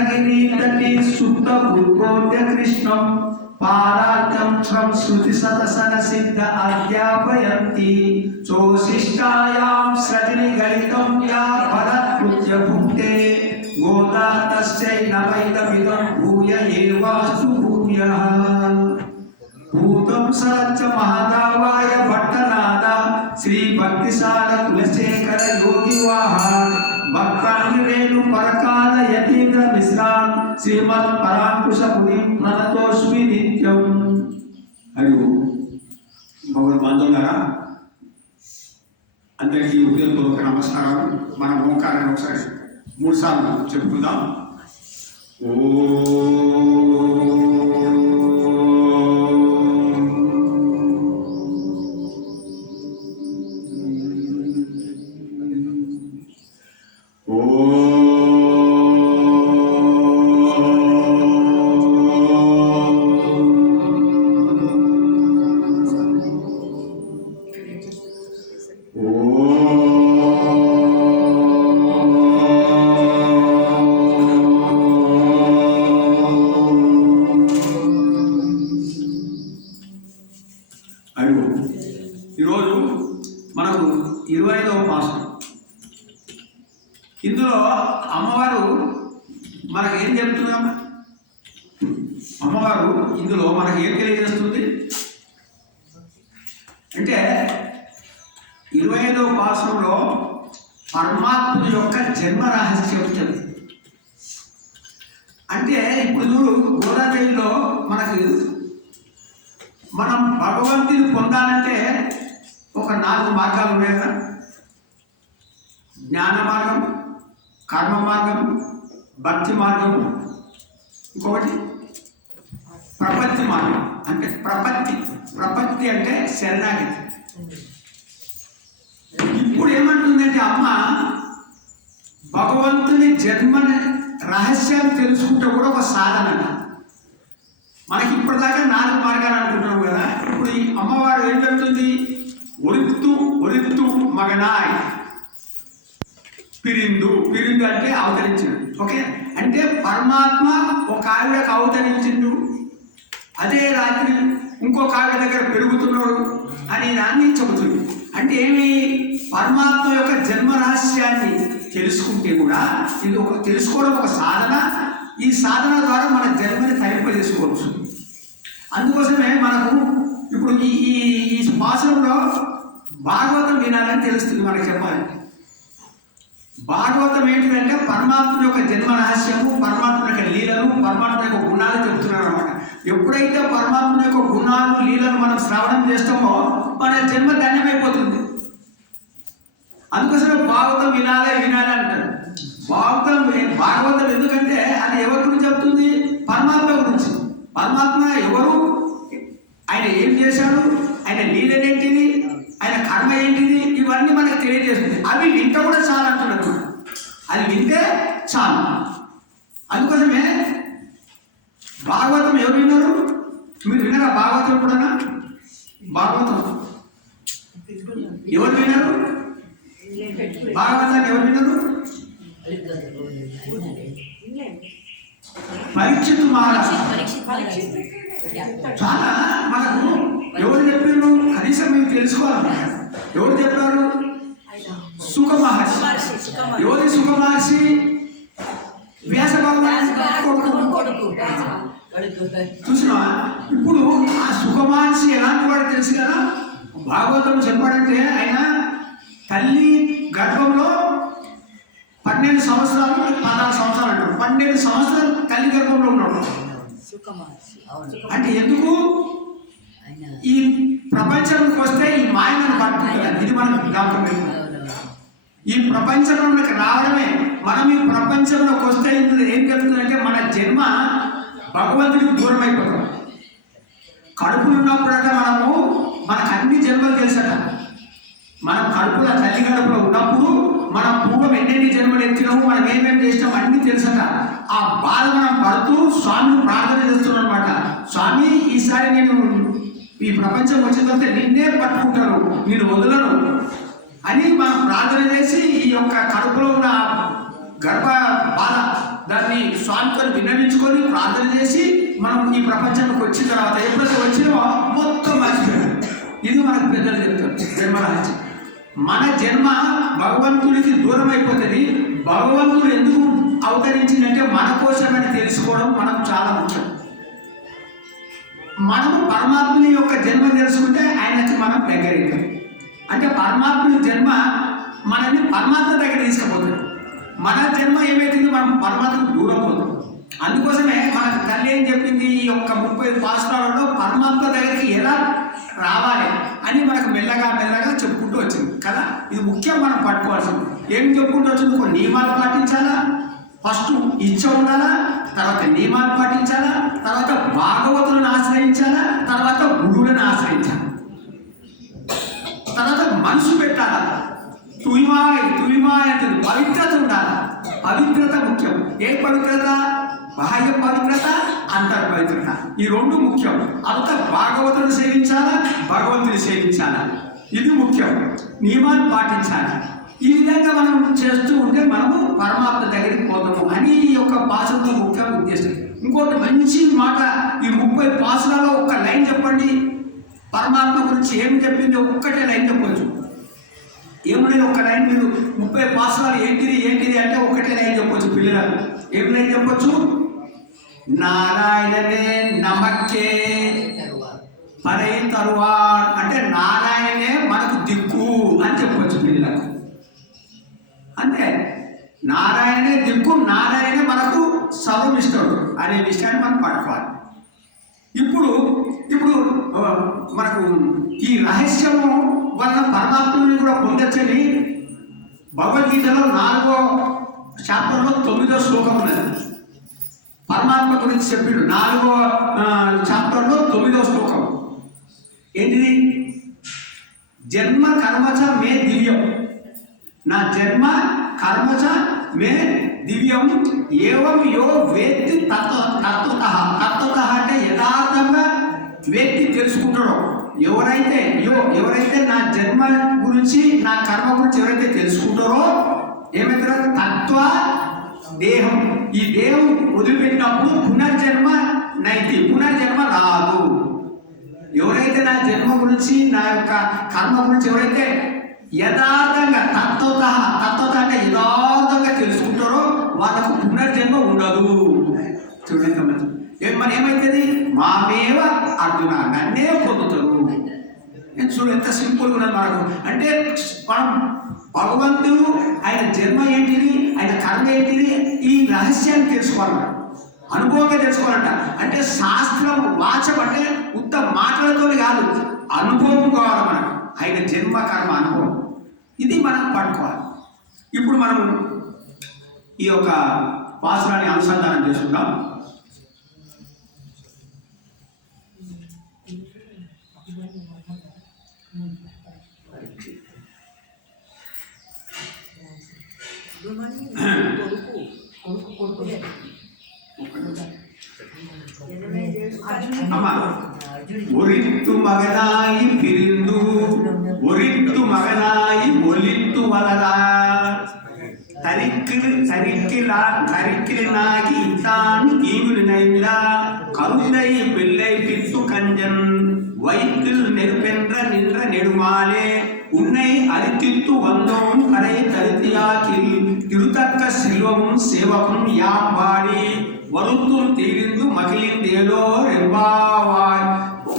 శృంగగిరి తటి సుప్త భూకోట్య కృష్ణం పారార్థం శ్రం శృతి సతసన సిద్ధ అధ్యాపయంతి చోశిష్టాయాం సృజని గణితం యా పరత్కృత్య భుక్తే గోదా తస్యై నమైతమిదం భూయ ఏవాస్తు భూయః భూతం సరచ్చ మహాదావాయ భట్టనాద శ్రీ భక్తిసార కులశేఖర యోగి వాహన్ భక్తాంగిరేణు పరకాల యతీంద్ర మిశ్రాన్ శ్రీమద్ పరాంకుశ మునిం ప్రణతోస్మి నిత్యం. అడుగు భగవద్ బంధువులారా, అందరికీ ఉదయపూర్వక నమస్కారం. మనం ఓంకారాన్ని ఒకసారి 3 సార్లు చెప్పుకుందాం. ఈరోజు మనకు 25వ పాఠం. ఇందులో అమ్మవారు మనకు ఏం చెప్తున్నాం? అమ్మవారు ఇందులో మనకు ఏం తెలియజేస్తుంది అంటే 25వ పాఠంలో పరమాత్మ యొక్క జన్మ రహస్యం చెప్తుంది. అంటే ఇప్పుడు గోదాదేవిలో మనం భగవంతుని పొందాలంటే ఒక 4 మార్గాలు ఉన్నాయి కదా. జ్ఞాన మార్గం, కర్మ మార్గం, భక్తి మార్గం, ఇంకొకటి ప్రపత్తి మార్గం. అంటే ప్రపత్తి అంటే శరణాగతి. ఇప్పుడు ఏమంటుందంటే అమ్మ, భగవంతుని జన్మ రహస్యాలు తెలుసుకుంటే కూడా ఒక సాధన. మనకి ఇప్పటిదాకా 4 మార్గాలు అనుకుంటున్నాం కదా. ఇప్పుడు ఈ అమ్మవారు ఏం చెప్తుంది? ఒరిత్తు మగనాయ్ పిరిందు అంటే అవతరించిండు. ఓకే, అంటే పరమాత్మ ఒక ఆవిడకు అవతరించిండు, అదే రాత్రి ఇంకొక ఆవిడ దగ్గర పెరుగుతున్నాడు అని దాన్ని చెబుతుంది. అంటే ఏమి? పరమాత్మ యొక్క జన్మ రహస్యాన్ని తెలుసుకుంటే కూడా ఇది తెలుసుకోవడం ఒక సాధన. ఈ సాధన ద్వారా మన జన్మని తరింపజేసుకోవచ్చు. అందుకోసమే మనకు ఇప్పుడు ఈ భాషలో భాగవతం వినాలని తెలుస్తుంది. మనకు చెప్పాలంటే భాగవతం ఏంటిదంటే పరమాత్మ యొక్క జన్మ రహస్యము, పరమాత్మ యొక్క లీలలు, పరమాత్మ యొక్క గుణాలు చెప్తున్నారు అనమాట. ఎప్పుడైతే పరమాత్మ యొక్క గుణాలు, లీలలు మనం శ్రవణం చేస్తామో మన జన్మ ధన్యమైపోతుంది. అందుకోసమే భాగవతం వినాలి అంటారు. భాగవతం ఎందుకంటే అది ఎవరి గురించి చెప్తుంది? పరమాత్మ గురించి. పరమాత్మ ఎవరు, ఆయన ఏం చేశాడు, ఆయన లీలనేంటిది, ఆయన కర్మ ఏంటిది, ఇవన్నీ మనకు తెలియజేస్తుంది. అవి వింటే కూడా చాలు అంటున్నారు. అది వింటే చాలు. అందుకోసమే భాగవతం ఎవరు విన్నారు? మీరు విన్నారా భాగవతం ఎప్పుడన్నా? భాగవతం ఎవరు విన్నారు? భాగవతాన్ని ఎవరు విన్నారు? పరీక్షిత్ మహారాజ్. చాలా మనకు ఎవరు చెప్పారు? కనీసం మీరు తెలుసుకోవాలి. ఎవరు చెప్పారు? సుఖ మహర్షి. ఎవరి సుఖ మహర్షి? వ్యాస కొడుకు. చూసినా? ఇప్పుడు ఆ సుఖ మహర్షి ఎలాంటి వాడు తెలుసు కదా. భాగవతం చెప్పాడంటే ఆయన తల్లి గర్భంలో 12 సంవత్సరాలు 16 సంవత్సరాలు అంటారు. 12 సంవత్సరాలు తల్లి గర్భంలో ఉన్నాడు. అంటే ఎందుకు? ఈ ప్రపంచంలోకి వస్తే ఈ మాయను పట్టుకుంటుంది. ఇది మనం జ్ఞాపకం. ఈ ప్రపంచంలోకి రావడమే. మనం ఈ ప్రపంచంలోకి వస్తే ఇందులో ఏం చెప్తుందంటే మన జన్మ భగవంతుడికి దూరం అయిపోతాం. కడుపులు ఉన్నప్పుడట మనకు అన్ని జన్మలు తెలుసట. మనం కడుపులో తల్లి కడుపులో ఉన్నప్పుడు మనం పూర్వం ఎన్నెన్ని జన్మలు ఎత్తినాము, మనం ఏమేమి చేసినాము అన్నీ తెలుసట. ఆ బాధ మనం పడుతూ స్వామిని ప్రార్థన చేస్తున్నాం అనమాట. స్వామి, ఈసారి నేను ఈ ప్రపంచం వచ్చిన తర్వాత నిన్నే పట్టుకుంటాను, నేను వదలను అని మనం ప్రార్థన చేసి ఈ యొక్క కడుపులో ఉన్న గర్భ బాధ దాన్ని స్వామితో విన్నవించుకొని ప్రార్థన చేసి మనం ఈ ప్రపంచానికి వచ్చిన తర్వాత ఎప్పుడైతే వచ్చినా మొత్తం మర్చిపోయాం. ఇది మనకు పెద్దలు చెప్తారు జన్మరాహిత్యం. మన జన్మ భగవంతుడికి దూరం అయిపోతుంది. భగవంతుడు ఎందుకు అవతరించిందంటే మన కోసమని తెలుసుకోవడం మనం చాలా ముఖ్యం. మనము పరమాత్ముని యొక్క జన్మ తెలుసుకుంటే ఆయనకి మనం దగ్గర. అంటే పరమాత్ముని జన్మ మనల్ని పరమాత్మ దగ్గర తీసుకుపోతుంది. మన జన్మ ఏమైతుంది, మనం పరమాత్మకు దూరం పోతాం. అందుకోసమే మనకు తల్లి ఏం చెప్పింది, ఈ యొక్క 30 పాసురాలలో పరమాత్మ దగ్గరికి ఎలా రావాలి అని మనకు మెల్లగా మెల్లగా చెప్పుకుంటూ వచ్చింది కదా. ఇది ముఖ్యం, మనం పట్టుకోవాల్సింది. ఏం చెప్పుకుంటూ వచ్చింది, కొన్ని నియమాలు పాటించాలా, ఫస్ట్ ఇచ్చ ఉండాలా, తర్వాత నియమాలు పాటించాలా, తర్వాత భాగవతులను ఆశ్రయించాలా, తర్వాత గురువులను ఆశ్రయించాలి, తర్వాత మనసు పెట్టాలా, తుయిమాయ్ అంటుంది, పవిత్రత ఉండాలి. పవిత్రత ముఖ్యం. ఏ పవిత్రత, బాహ్య పవిత్రత, అంతర్ పవిత్రత, ఈ రెండు ముఖ్యం. అంతా భాగవతుని సేవించాలా, భగవంతుని సేవించాలా, ఇది ముఖ్యం. నియమాలు పాటించాలి. ఈ విధంగా మనం చేస్తూ ఉంటే మనము పరమాత్మ దగ్గరికి పోతాము అని ఈ యొక్క పాసురంలో ముఖ్య ఉద్దేశం. ఇంకోటి మంచి మాట, ఈ 30 పాసులలో ఒక్క లైన్ చెప్పండి, పరమాత్మ గురించి ఏం చెప్పింది ఒక్కటే లైన్ చెప్పవచ్చు. ఏముండేది ఒక్క లైన్, మీరు 30 పాసురాలు ఏంటిది అంటే ఒక్కటే లైన్ చెప్పవచ్చు పిల్లలకు. ఏం లైన్ చెప్పొచ్చు, నారాయణనే నమక్కే పరై తరువార్, అంటే నారాయణనే మనకు దిక్కు అని చెప్పొచ్చు పిల్లలకు. అంటే నారాయణనే దిక్కు, నారాయణనే మనకు సర్వమిష్టుడు అనే విషయాన్ని మనం పట్టుకోవాలి. ఇప్పుడు మనకు ఈ రహస్యము వల్ల పరమాత్మని కూడా పొందొచ్చని భగవద్గీతలో 4వ చాప్టర్లో 9వ శ్లోకం ఉన్నది. పరమాత్మ గురించి చెప్పిండు 4వ చాప్టర్లో 9వ శ్లోకం. ఏంటిది, జన్మ కర్మచ మే దివ్యం, నా జన్మ కర్మచ మే దివ్యం, ఏవం యో వేత్తి తత్వత అంటే యథార్థంగా వ్యక్తి తెలుసుకుంటాడో, ఎవరైతే నా జన్మ గురించి, నా కర్మ గురించి ఎవరైతే తెలుసుకుంటారో ఏమైతారో తత్వ దేహం, ఈ దేహం వదిలిపెట్టినప్పుడు పునర్జన్మ రాదు. ఎవరైతే నా జన్మ గురించి, నా యొక్క కర్మ గురించి ఎవరైతే యథార్థంగా తత్వత అంటే యథార్థంగా తెలుసుకుంటారో వాళ్ళకు పునర్జన్మ ఉండదు. చూడండి మరి ఏమైతుంది, మామేవ అర్జున, నన్నే పొందుతారు. చూడు ఎంత సింపుల్గా ఉన్నది మనకు. అంటే మనం భగవంతుడు ఆయన జన్మ ఏంటిది, ఆయన కర్మ ఏంటిది, ఈ రహస్యాన్ని తెలుసుకోవాలి, అనుభవంగా తెలుసుకోవాలంట. అంటే శాస్త్రం వాచం అంటే ఉత్త మాటలతో కాదు, అనుభవం కావాలి మనకు. ఆయన జన్మ కర్మ అనుభవం, ఇది మనం పట్టుకోవాలి. ఇప్పుడు మనం ఈ యొక్క పాసురాన్ని అనుసంధానం చేసుకుందాం. ஒரித்து மகனாய் பிரிந்து ஒரித்து மகனாய் ஒலித்து வளரார் தரிக்கிலாகி இத்தான் ஈவுடு நைந்தா கருந்தை பிள்ளை பித்து கஞ்சன் வயிற்றில் நெருப்பென்ற நின்ற நெடுமாலே உன்னை அரித்தித்து வந்தோம் கரை தருத்தியாக்கில் திருத்தக்க செல்வமும் சேவமும் யாம் பாடி వరుత్తులు తీరిందు మగిలిందేలో రెబ్బావాయ్.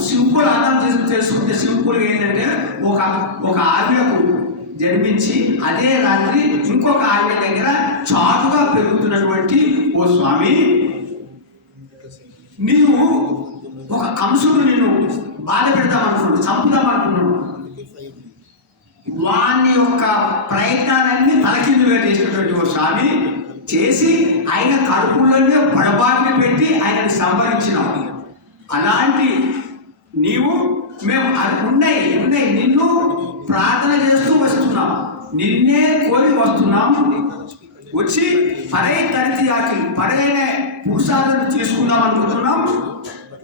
సింపుల్ అర్థం చేసుకుంటే సింపుల్గా ఏంటంటే ఒక ఆవిడకు జన్మించి అదే రాత్రి ఇంకొక ఆవిడ దగ్గర చాటుగా పెరుగుతున్నటువంటి ఓ స్వామి, నీవు ఒక కంసుడు నిన్ను బాధ పెడతామనుకున్నాడు, చంపుదామనుకున్నాడు. వాని యొక్క ప్రయత్నాలన్నీ తలకిందులుగా చేసినటువంటి ఓ స్వామి చేసి ఆయన కడుపులోనే బడబాటిని పెట్టి ఆయనను సంహరించినావు. అలాంటి నీవు మేము ఉన్నాయి నిన్ను ప్రార్థన చేస్తూ వస్తున్నాం, నిన్నే కోరి వస్తున్నాం. వచ్చి పరై తరిచి ఆకిలి పరైన పురుషాలను తీసుకుందాం అనుకుంటున్నాం.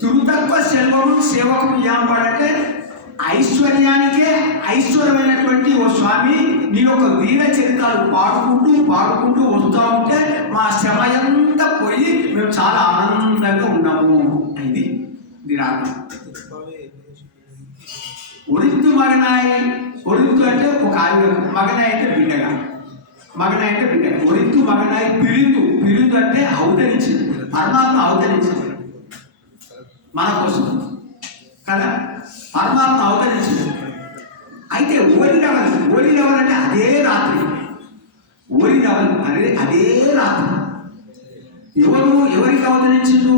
తిరుతత్వ సెల్వము సేవకం ఏంపడంటే ఐశ్వర్యానికే ఐశ్వర్యమైనటువంటి ఓ స్వామి, నీ యొక్క వీర చరిత్రలు పాడుకుంటూ వస్తూ ఉంటే మా శ్రమ అంతా పోయి మేము చాలా ఆనందంగా ఉన్నాము. ఇది దీని అర్థం. ఒరిత్తు మగనాయి, ఒరిత్తు అంటే ఒక ఆయుధం, మగనాయి అంటే బిడ్డగా, ఒరిత్తు మగనాయి పిరిందు అంటే అవతరించింది, పరమాత్మ అవతరించింది మన కోసం కదా, పరమాత్మ అవతరించింది. అయితే ఓరిరవల్ అంటే అదే రాత్రి, అదే రాత్రి ఎవరికి అవతరించిండు?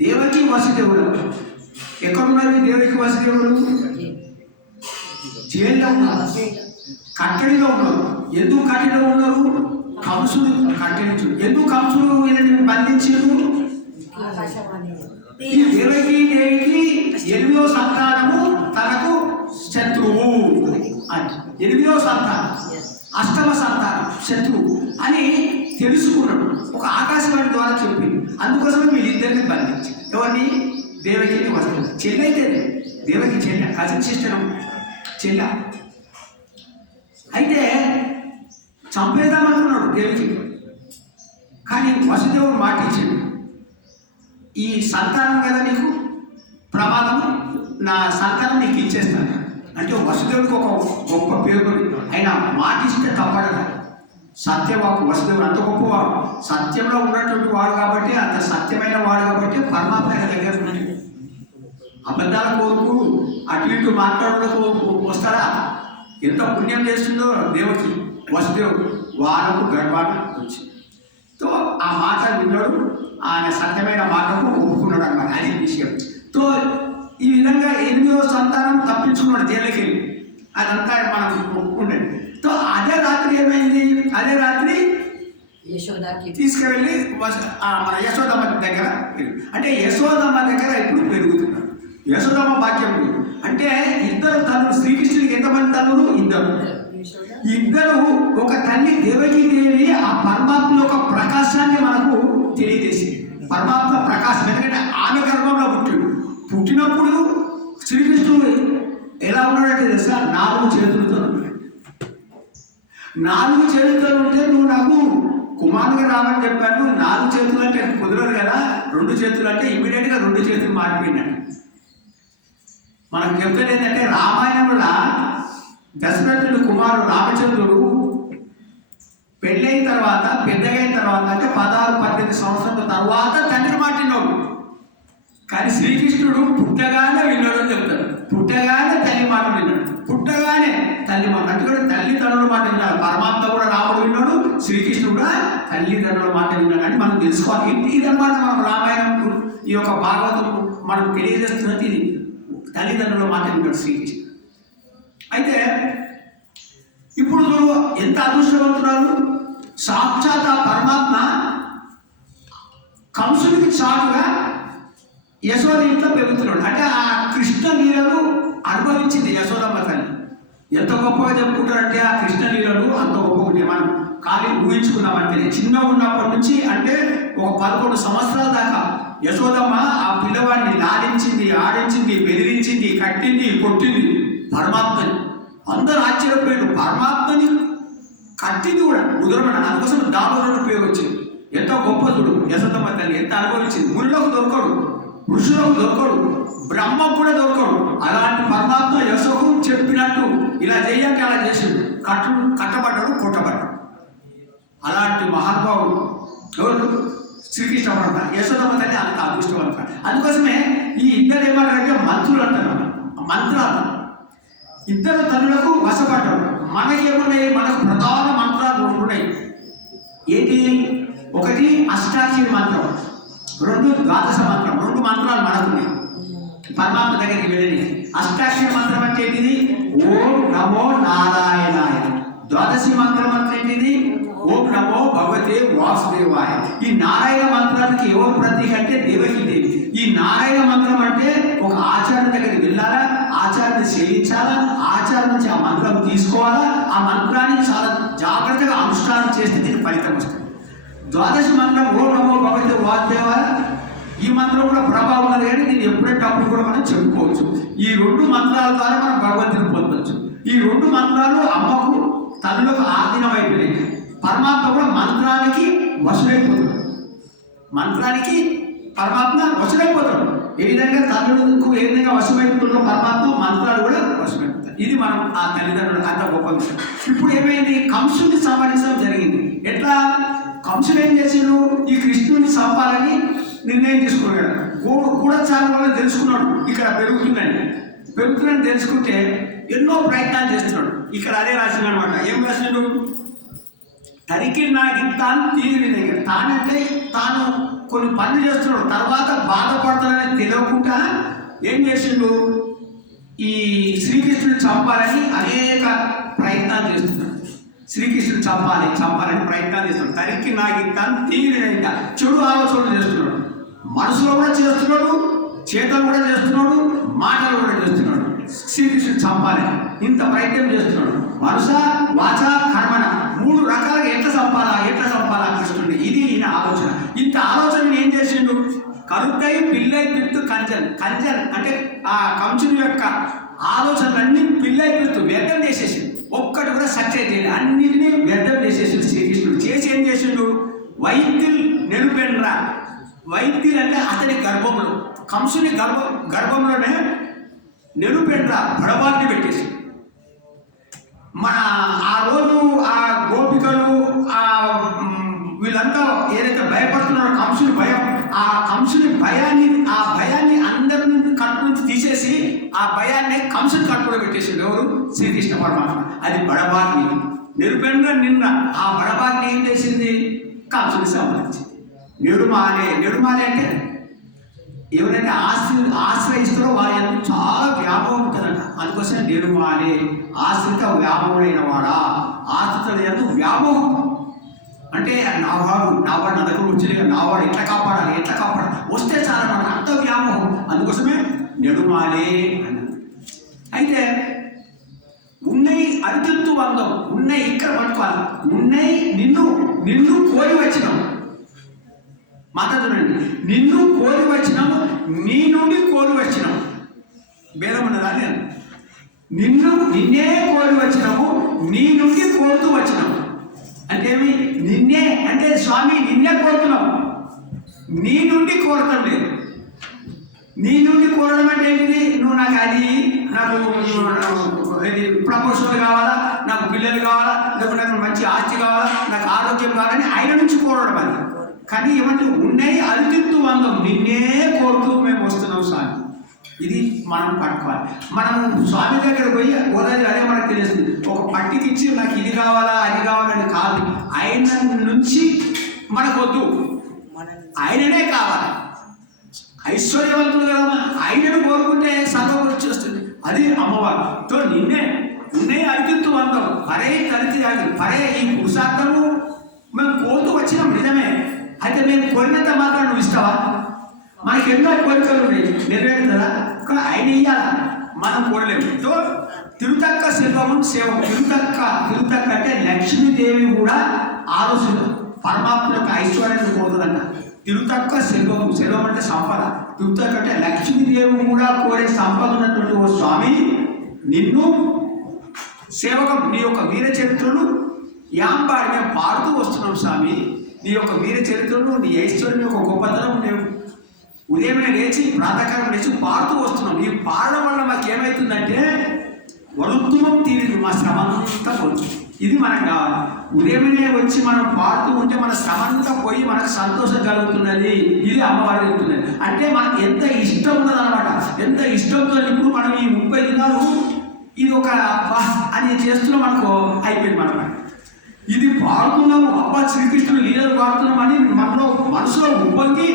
దేవకి వసుదేవుడు. ఎక్కడున్నారు దేవకి వసుదేవుడు? జైల్లో ఉన్నారు, కట్టడిలో ఉన్నారు. ఎందుకు కట్టడిలో ఉన్నారు? కంసుడు కట్టడించు. ఎందుకు కంసుడు వీళ్ళని బంధించాడు? ఈ దేవికి 8వ సంతానము తనకు శత్రువు అని, 8వ సంతానం, 8వ సంతానం శత్రువు అని తెలుసుకున్నాడు. ఒక ఆకాశవాణి ద్వారా చెప్పింది. అందుకోసమే వీళ్ళిద్దరిని బంధించి ఎవరిని? దేవకిని వస్తుంది. చెల్లైతే దేవకి చెల్లె, కజిన్ సిస్టర్ చెల్ల. అయితే చంపేద్దామనుకున్నాడు దేవకి, కానీ వసుదేవుడు మాట ఇచ్చాడు, ఈ సంతానం కదా నీకు ప్రమాదం, నా సంతానం నీకు ఇచ్చేస్తాను అంటే. వసుదేవుడికి ఒక గొప్ప పేరు, ఆయన మాట ఇస్తే తప్పడగా సత్యవాకు. వసుదేవుడు అంత గొప్పవాడు, సత్యంలో ఉన్నటువంటి వాడు కాబట్టి, అంత సత్యమైన వాడు కాబట్టి పరమాత్మ దగ్గర ఉన్నాడు. అబద్ధాల కోరుకు అటు ఇటు మాట్లాడకు వస్తారా? ఎంత పుణ్యం చేస్తుందో దేవకి వసుదేవుడు, వాళ్ళకు గర్వాట వచ్చింది. తో ఆ మాట విన్నాడు, ఆయన సత్యమైన మాటకు ఒప్పుకున్నాడు అన్నమాట. అది విషయం. తో ఈ విధంగా 8వ సంతానం తప్పించుకున్నాడు జైలుకి వెళ్ళి. అదంతా మనం ఉండేది. తో అదే రాత్రి ఏమైంది? అదే రాత్రి తీసుకువెళ్ళి మన యశోదమ్మ దగ్గర, అంటే యశోదమ్మ దగ్గర ఇప్పుడు పెరుగుతున్నాడు. యశోదమ్మ భాగ్యం అంటే ఇద్దరు తల్లులు, శ్రీకృష్ణుడికి ఎంతమంది తల్లులు? ఇద్దరు. ఒక తల్లి దేవకీ దేవి ఆ పరమాత్మ యొక్క ప్రకాశాన్ని మనకు తెలియజేసింది. పరమాత్మ ప్రకాశం, ఎందుకంటే ఆమె గర్భంలో పుట్టినప్పుడు శ్రీకృష్ణుడు ఎలా ఉన్నాడంటే తెలుసా? 4 చేతులతో ఉన్నాడు. 4 చేతులతో ఉంటే నువ్వు నాకు కుమారుగా రావని చెప్పాను. 4 చేతులు అంటే కుదరదు కదా, 2 చేతులు అంటే ఇమీడియట్గా 2 చేతులు మారిపోయినాడు. మనకు చెప్తారు ఏంటంటే రామాయణంలో దశరథుడు కుమారుడు రామచంద్రుడు పెళ్ళైన తర్వాత, పెద్దగైన తర్వాత, అంటే 16-18 సంవత్సరాల తర్వాత తండ్రి మాట విన్నాడు. కానీ శ్రీకృష్ణుడు పుట్టగానే విన్నాడు అని చెప్తాడు. పుట్టగానే తల్లి మాట విన్నాడు, పుట్టగానే తల్లి మాట. అంటే కూడా తల్లిదండ్రుల మాట విన్నాడు. పరమాత్మ కూడా రాముడు విన్నాడు, శ్రీకృష్ణుడు కూడా తల్లిదండ్రుల మాట విన్నాడు అని మనం తెలుసుకోవాలి. ఇదన్నమాట మనం రామాయణం, ఈ యొక్క భాగవతం మనకు తెలియజేస్తున్నది ఇది. తల్లిదండ్రుల మాట విన్నాడు శ్రీకృష్ణుడు. అయితే ఇప్పుడు ఎంత అదృష్టవంతురాలు, సాక్షాత్ పరమాత్మ కంసుడికి చాటుగా యశోద ఇంట్లో పెరుగుతున్నాడు. అంటే ఆ కృష్ణ లీలలు అనుభవించింది యశోదమ్మ తల్లి. ఎంత గొప్పగా చెప్పుకుంటారంటే ఆ కృష్ణ లీలలు అంత గొప్పగా ఉంటాయి. మనం ఖాళీ ఊహించుకున్నామంటే చిన్నగా ఉన్నప్పటి నుంచి, అంటే ఒక 11 సంవత్సరాల దాకా యశోదమ్మ ఆ పిల్లవాడిని లాలించింది, ఆడించింది, బెదిరించింది, కట్టింది, కొట్టింది పరమాత్మని. అందరూ ఆశ్చర్యపోయాడు. పరమాత్మని కట్టింది కూడా ఉదరమైన, అందుకోసం దామోదరుడు పేరు వచ్చింది. ఎంతో గొప్ప చూడు యశోదమ్మ తల్లి, ఎంత అనుభవించింది. ముళ్ళకు దొరకడు, ఋషులకు దొరకడు, బ్రహ్మకు కూడా దొరకడు. అలాంటి పరమాత్మ యశోకు చెప్పినట్టు ఇలా చేయంటే అలా చేసిండు. కట్టబడ్డాడు, కొట్టబడ్డాడు. అలాంటి మహానుభావుడు ఎవరు? శ్రీకృష్ణ పరమాత్మ. యశోదమ్మ తల్లి అంత అదృష్టవంత. అందుకోసమే ఈ ఇద్దరు ఏమంటారంటే మంత్రులు అంటారు. మంత్రాలు ఇద్దరు తల్లులకు వశపడ్డాడు. మనకేమున్నాయి? మనకు ప్రధాన మంత్రాలు 2 ఉన్నాయి. ఏంటి? ఒకటి అష్టాక్షరి మంత్రం, 2 ద్వాదశ మంత్రం. 2 మంత్రాలు మనకున్నాయి పరమాత్మ దగ్గరికి వెళ్ళి. అష్టాక్షరి మంత్రం అంటే ఏంటిది? ఓం నమో నారాయణాయ. ద్వాదశి మంత్రం అంటే ఏంటిది? ఓం నమో భగవతే వాసుదేవాయ. ఈ నారాయణ మంత్రానికి ఎవరు ప్రతీక అంటే దేవకీ దేవి. ఈ నారాయణ మంత్రం అంటే ఒక ఆచార్య దగ్గరికి వెళ్ళాలా, ఆచార్యని సేవించాలా, ఆచార్య నుంచి ఆ మంత్రం తీసుకోవాలా, ఆ మంత్రాన్ని చాలా జాగ్రత్తగా అనుష్ఠానం చేస్తే దీనికి ఫలితం వస్తుంది. ద్వాదశి మంత్రం ఓం నమో భగవతే వాసుదేవాయ ఈ మంత్రం కూడా ప్రభావం ఉన్నది, కానీ నేను ఎప్పుడంటే అప్పుడు కూడా మనం చెప్పుకోవచ్చు. ఈ 2 మంత్రాల ద్వారా మనం భగవంతుని పొందవచ్చు. ఈ 2 మంత్రాలు అమ్మకు తల్లులకు ఆధీనం అయిపోయినాయి. పరమాత్మ కూడా మంత్రానికి వశులైపోతాడు. మంత్రానికి పరమాత్మ వశులైపోతాడు. ఏ విధంగా తల్లులకు ఏ విధంగా వశమైపోతుందో పరమాత్మ మంత్రాలు కూడా వశమైపోతాయి. ఇది మనం ఆ తల్లిదండ్రులకు అంత గొప్ప విషయం. ఇప్పుడు ఏమైంది, కంసుని సంహరించడం జరిగింది. ఎట్లా కంసుడు ఏం చేసాడు, ఈ కృష్ణుని చంపాలని నిర్ణయం తీసుకున్నాడు. గూఢచారం వల్ల తెలుసుకున్నాడు ఇక్కడ పెరుగుతుందని తెలుసుకుంటే ఎన్నో ప్రయత్నాలు చేస్తున్నాడు. ఇక్కడ అదే రాసిన అనమాట. ఏం రాసినాడు, తరికి నాగిస్తాను తీరి దగ్గర తానంటే తాను కొన్ని పనులు చేస్తున్నాడు, తర్వాత బాధపడతానని తెలియకుండా ఏం చేసిండు, ఈ శ్రీకృష్ణుని చంపాలని అనేక ప్రయత్నాలు చేస్తున్నాడు. శ్రీకృష్ణుని చంపాలని ప్రయత్నాలు చేస్తున్నాడు. తరికి నాగిస్తాను తీరి దగ్గర చెడు ఆలోచనలు చేస్తున్నాడు. మనసులో కూడా చేస్తున్నాడు, చేతలు కూడా చేస్తున్నాడు, మాటలు కూడా చేస్తున్నాడు. శ్రీకృష్ణుడు చంపాలి ఇంత ప్రయత్నం చేస్తున్నాడు. మనస వాచ కర్మణ 3 రకాలుగా ఎట్లా చంపాలా కృష్ణుడిని. ఇది ఈయన ఆలోచన. ఇంత ఆలోచన ఏం చేసిండు, కరుద్దై పిల్లై పిత్తు కంజన్ అంటే ఆ కంసుని యొక్క ఆలోచనలన్నీ పిల్లై పిత్తు వ్యర్థం చేసేసి ఒక్కటి కూడా సక్సెస్ చేయలేదు. అన్నిటినీ వ్యర్థం చేసేసిండు శ్రీకృష్ణుడు. చేసి ఏం చేసిండు, వైద్యులు నెరుపెండ్రా. వైద్యులు అంటే అతని గర్భంలో, కంసుని గర్భంలోనే నెరుపెండ్రా బడబాగ్ని పెట్టేసి మన ఆ రోజు ఆ గోపికలు వీళ్ళంతా ఏదైతే భయపడుతున్నారో కంసుని భయం, ఆ కంసుని భయాన్ని అందరి నుండి కట్టు నుంచి తీసేసి ఆ భయాన్ని కంసుని కట్టులో పెట్టేసిండు. ఎవరు, శ్రీకృష్ణ పరమాత్మ. అది బడబాగ్ని. నెరుపెండ్ర నిన్న ఆ బడబాగ్ని ఏం చేసింది, కంసుని సంబంధించింది. నెడుమాలే అంటే ఎవరైతే ఆశ్రయిస్తారో వారి ఎందుకు చాలా వ్యామోహం ఉంటుందంట. అందుకోసం నెడుమాలే ఆశ్రిత వ్యామోహుడైన వాడా, ఆశ్రిత ఎందుకు వ్యామోహం అంటే నావాడు నా దగ్గర వచ్చింది, నావాడు ఎట్లా కాపాడాలి వస్తే చాలా మనకు అంత వ్యామోహం. అందుకోసమే నెడుమాలే అన్నది. అయితే ఉన్నయి అరితెత్తు వందం, ఉన్నయి ఇక్కడ పట్టుకోవాలి. ఉన్నయి నిన్ను కోరి వచ్చినాం మాట చూడండి, నిన్ను కోరి వచ్చినాము, నీ నుండి కోరి వచ్చినాము. భేదం ఉన్నదా లేదు, నిన్నే కోరి వచ్చినాము, నీ నుండి కోరుతూ వచ్చినాము. అంటే ఏమి, నిన్నే అంటే స్వామి నిన్నే కోరుతున్నాము, నీ నుండి కోరటం లేదు. నీ నుండి కోరడం అంటే ఏంటిది, నువ్వు నాకు అది, నాకు ప్రమోషన్ కావాలా, నాకు పిల్లలు కావాలా, లేకపోతే నాకు మంచి ఆస్తి కావాలా, నాకు ఆరోగ్యం కావాలని ఆయన నుంచి కోరడం. అది కానీ ఏమంటే ఉన్నాయి అరితిత్తు వందం, నిన్నే కోరుతూ మేము వస్తున్నాం స్వామి. ఇది మనం పట్టుకోవాలి. మనం స్వామి దగ్గర పోయి గోదావరి అదే మనకు తెలుస్తుంది. ఒక పట్టికి ఇచ్చి నాకు ఇది కావాలా అది కావాలని కాదు, ఆయన నుంచి మనకు వద్దు, ఆయననే కావాలి. ఐశ్వర్యవంతుడు కదా, ఆయనను కోరుకుంటే సర్వం వచ్చేస్తుంది. అది అమ్మవారు. నిన్నే ఉన్నే అరితిత్తు వందం పరే తరిచి పరే ఈ పురుషార్థము మేము కోరుతూ వచ్చినాం నిజమే. అయితే మేము కోరినంత మాత్రం నువ్వు ఇస్తావా? మనకి ఎన్నో కోరికలు ఉన్నాయి, నెరవేరుతుందా? ఆయన ఇయ్యాలా, మనం కోరలేము. తిరుతక్క శిల్పము సేవ. తిరుతక్క అంటే లక్ష్మీదేవి కూడా ఆలోచన పరమాత్మ యొక్క ఐశ్వర్యాన్ని కోరుతుందంట. తిరుతక్క శిల్పం అంటే సంపద. తిరుతక్క అంటే లక్ష్మీదేవి కూడా కోరే సంపద ఉన్నటువంటి ఓ స్వామి, నిన్ను సేవకం నీ యొక్క వీర చరిత్రను యాంబాడి మేము పాడుతూ వస్తున్నాం స్వామి. నీ యొక్క వీర చరిత్రను, నీ ఐశ్వర్యం యొక్క గొప్పతనం మేము ఉదయమే లేచి ప్రాతకాలం లేచి పాడుతూ వస్తున్నాం. ఈ పాడడం వల్ల మాకు ఏమవుతుందంటే వరుత్వం తీరింది, మా శ్రమ అంతా పోతుంది. ఇది మనకు కావాలి. ఉదయమే వచ్చి మనం పాడుతూ ఉంటే మన శ్రమ అంతా పోయి మనకు సంతోషం కలుగుతున్నది. ఇది అమ్మవారు చెప్తున్నది. అంటే మనకు ఎంత ఇష్టం ఉన్నదన్నమాట. ఎంత ఇష్టంతో ఇప్పుడు మనం ఈ 30 దినాలు ఇది ఒక అని చేస్తున్నాం అనుకో, అయిపోయింది మనకు. ఇది పాడుతున్నాము, అబ్బా శ్రీకృష్ణుడు లీలలు పాడుతున్నామని మనసులో ఉప్పొంగి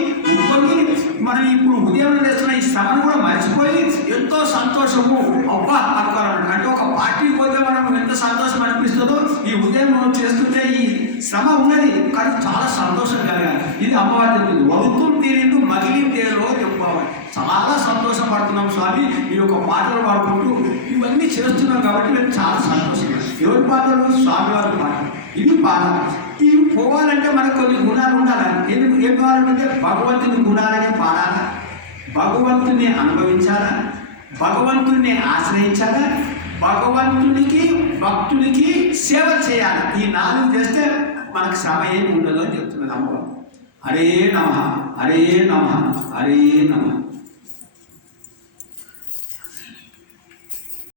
మనం ఇప్పుడు ఉదయం చేస్తున్న ఈ శ్రమను కూడా మర్చిపోయి ఎంతో సంతోషము అబ్బా అనుకోవాలన్నమాట. అంటే ఒక పార్టీకి పోతే మనం ఎంత సంతోషం అనిపిస్తుందో ఈ ఉదయం మనం చేస్తుంటే ఈ శ్రమ ఉన్నది కానీ చాలా సంతోషం కలగాలి. ఇది అమ్మవారు చెప్తుంది. వరుతులు తీరిండు మగిలి తేలో చెప్పాలి. చాలా సంతోషం పడుతున్నాం స్వామి, ఈ యొక్క పాటలు పాడుకుంటూ ఇవన్నీ చేస్తున్నాం కాబట్టి మేము చాలా సంతోషంగా. ఎవరి పాటలు? స్వామివారి పాటలు. ఇవి పాట. ఇవి పోవాలంటే మనకు కొన్ని గుణాలు ఉండాలి. ఏం కావాలంటే భగవంతుని గుణాలనే పాడాలా, భగవంతుని అనుభవించాలా, భగవంతుని ఆశ్రయించాలా, భగవంతునికి భక్తునికి సేవ చేయాలి. ఈ 4 చేస్తే మనకు శ్రమ ఏమి ఉండదు అని చెప్తున్నది అమ్మవారు. హరే నమః, హరే నమః, హరే నమః.